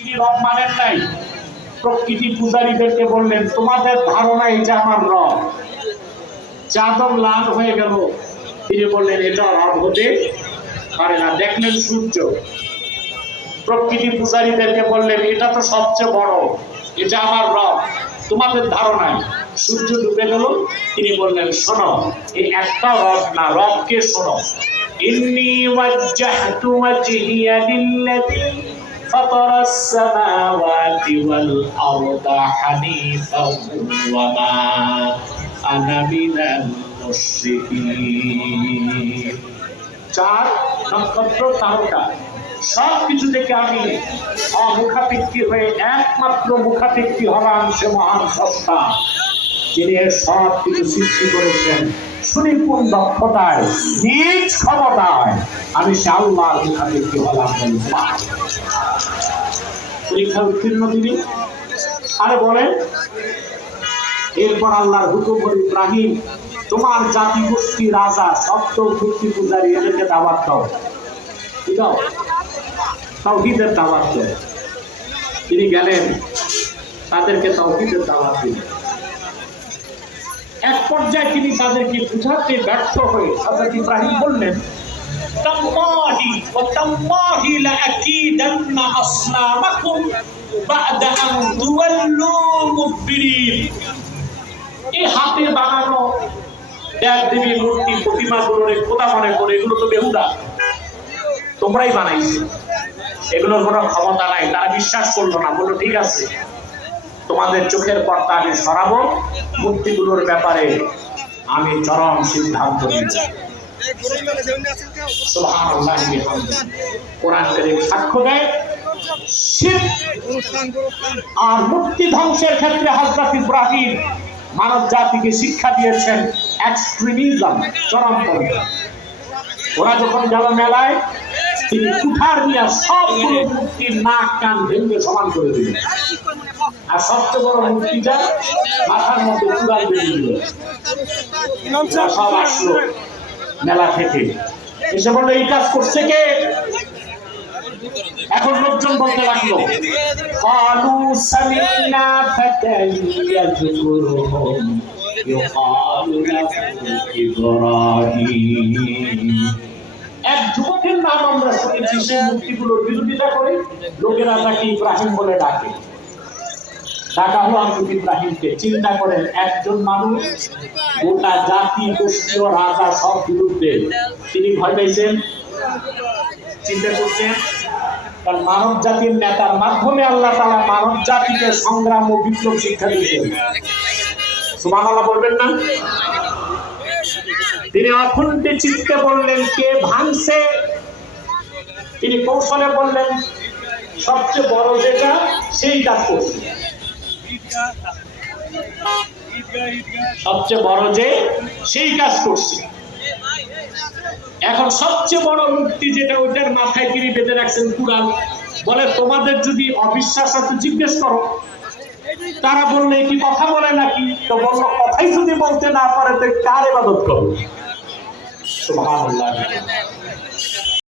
তিনি রব মানেন নাই, প্রকৃতি পূজারীদেরকে বললেন তোমাদের ধারণা এই যে আমার রব। চাদর লাল হয়ে গেল, তিনি বললেন এটা রব হতে পারে না। দেখলেন সূর্য, প্রকৃতি পূজারীদেরকে বললেন এটা তো সবচেয়ে বড়, এটা আমার রব, তোমাদের ধারণায়। সূর্য ডুবে গেল, তিনি বললেন শোনো, এই একটা রব না, রবকে শোনো। ইন্নী ওয়াজ্জাহতু ওয়াজহিয়া লিল্লাযী ফাতারাস সামাওয়াতি ওয়াল আরদা হানিফান ওয়া মা আনা মিনাল মুশরিকিন। চার নক্ষত্র তারকা সবকিছু থেকে আমি অমুখাপেক্ষী হয়ে একমাত্র মুখাপেক্ষী হলাম সে মহান সত্তা, যিনি সব কিছু সৃষ্টি করেছেন সুনিপুণ দক্ষতায়, নিজ ক্ষমতায়। আমি সে আল্লাহর মুখাপেক্ষী হলাম। পরীক্ষা উত্তীর্ণ তিনি আরে বলেন, এরপর আল্লাহর হুকুম হল ইব্রাহিম তোমার জাতি গোষ্ঠী রাজা সপ্ত মূর্তি পূজারী এদেরকে দাওয়াত দাও, দাও তাওহীদের দাওয়াত দেন। তিনি গেলেন, তাদেরকে তাওহীদের দাওয়াত দিলেন। এক পর্যায়ে তিনি তাদেরকে বুঝাতে ব্যর্থ হয়ে হযরত ইব্রাহিম বললেন তাল্লাহি ওয়া তাল্লাহি লাআকিদান্না আসনামাকুম বা'দা আন তুওয়াল্লু মুদবিরিন। এই হাতে বানানো দেব দেবী মূর্তি প্রতিমাগুলোরে খোদা মনে করে এগুলো তো বেহুদা, তোমরাই বানাইছো, এগুলোর কোনো ক্ষমতা নাই। তারা বিশ্বাস করলো না, বললো ঠিক আছে তোমাদের চোখের পর্দা আমি সরাবো, মূর্তিগুলোর ব্যাপারে আমি চরম সিদ্ধান্ত নিব। সুবহানাল্লাহ বিহামদিহি। কোরআন কারীম সাক্ষ্য দেয় শিরক আর মূর্তি ধ্বংসের ক্ষেত্রে হযরত ইব্রাহিম মানব জাতিকে শিক্ষা দিয়েছেন এক্সট্রিমিজম, চরমপন্থা। ওরা যখন গেল মেলায়, তিনি কুঠার নিয়ে সবগুলো মূর্তির নাক কান ভেঙে সমান করে দিলেন, আর সবচেয়ে বড় মূর্তিটা মাথার মধ্যে চূড়াল বেরিয়ে দিল। সব আসলো মেলা থেকে, এসে বললো এই কাজ করছে কে? এখন লোকজন বলতে লাগলো ক্বালু সামি'না ফাতান ইয়াযকুরুহুম ইউকালু লাহু ইব্রাহিম। এক যুবকের নাম আমরা শুনেছি, সেই মূর্তিগুলোর বিরোধিতা করে লোকেরা তাকে ইব্রাহিম বলে ডাকে। ডাকা হলো হযরত ইব্রাহিমকে। চিন্তা করেন, একজন মানুষ গোটা জাতি গোষ্ঠী ও রাজা সব বিরুদ্ধে, তিনি ভয় পেয়েছেন, চিন্তা করছেন। কারণ মানব জাতির নেতার মাধ্যমে আল্লাহ তাআলা মানব জাতিকে সংগ্রাম ও বিপ্লব শিক্ষা দিয়েছেন। সুবহানাল্লাহ বলবেন না? তিনি অকুণ্ঠে চিত্তে বললেন কে ভাঙছে? তিনি কৌশলে বললেন সবচেয়ে বড় যেটা সেই কাজ করছে, সবচেয়ে বড় যে সেই কাজ করছে। এখন সবচেয়ে বড় মূর্তি যেটা, ওইটার মাথায় তিনি বেঁধে রাখছেন কুড়াল। বলে তোমাদের যদি অবিশ্বাস আছে জিজ্ঞেস করো। তারা বললে কি কথা বলে নাকি? তো বললো কথাই যদি বলতে না পারে তো কার ইবাদত করো? সুবহানাল্লাহ।